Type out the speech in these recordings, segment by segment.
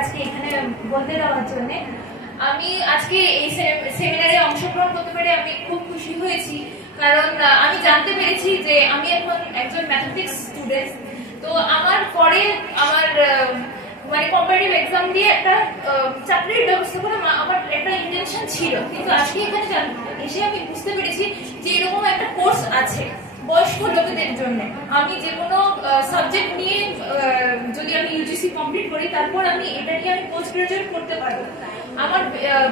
আজকে এখানে বলতে দেওয়ার জন্য আমি আজকে এই সেমিনারে অংশগ্রহণ করতে পেরে আমি খুব খুশি হয়েছি, কারণ আমি জানতে পেরেছি যে আমি এখন একজন ম্যাথমেটিক্স স্টুডেন্ট। তো আমার পরে আমার মানে কম্পারেটিভ এক্সাম দিয়ে একটা চাকরির ব্যবস্থা করে আমার একটা ইন্টেনশন ছিল, কিন্তু আজকে এখানে এসে আমি বুঝতে পেরেছি যে এরকম একটা কোর্স আছে বয়স্ক লোকেদের জন্য। আমি যে কোনো সাবজেক্ট নিয়ে যদি আমি ইউজিসি কমপ্লিট করি, তারপর আমি এটা নিয়ে আমি পোস্ট গ্রাজুয়েট করতে পারবো। আমার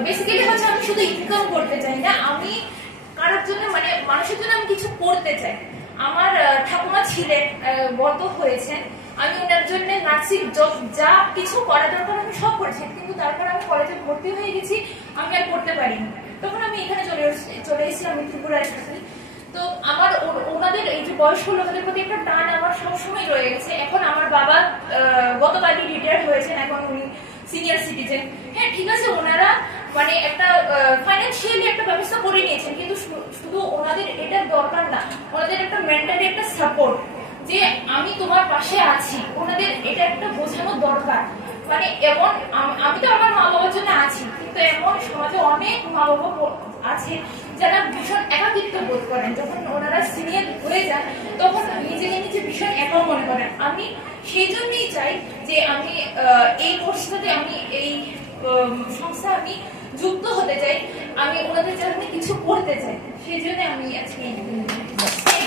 বেসিক্যালি হচ্ছে আমি শুধু ইনকাম করতে চাই না, আমি কারোর জন্য মানে মানুষের জন্য আমি কিছু করতে চাই। আমার ঠাকুমা ছিলেন, গত হয়েছেন, আমি ওনার জন্য নার্সিং যা কিছু করা দরকার আমি সব করেছি, কিন্তু তারপর আমি কলেজে ভর্তি হয়ে গেছি, আমি আর করতে পারিনি। তখন আমি এখানে চলে এসেছিলাম ত্রিপুরায় থাকি। তো আমার ওনাদের এই যে বয়স্ক লোকেদের প্রতি একটা টান আমার সবসময় রয়ে গেছে। এখন আমার বাবা গতকালই রিটায়ার হয়েছেন, এখন উনি সিনিয়র সিটিজেন। হ্যাঁ ঠিক আছে, ওনারা মানে একটা ফাইন্যান্সিয়ালি একটা ব্যবস্থা করে নিয়েছেন, কিন্তু শুধু ওনাদের এটা দরকার না, ওনাদের একটা মেন্টালি একটা সাপোর্ট যে আমি তোমার পাশে আছি, ওনাদের এটা একটা বোঝানো দরকার। মানে এমন আমি তো আমার মা বাবার জন্য আছি, কিন্তু এমন সমাজে অনেক মা বাবা আছে যারা ভীষণ একাকিত্ব বোধ করেন। যখন ওনারা সিনিয়র হয়ে যান তখন নিজেকে নিজে ভীষণ একা মনে করেন। আমি সেই জন্যই চাই যে আমি এই কোর্সটাতে, আমি এই সংস্থা আমি যুক্ত হতে চাই, আমি ওনাদের জন্য কিছু করতে চাই, সেই জন্য আমি আজকে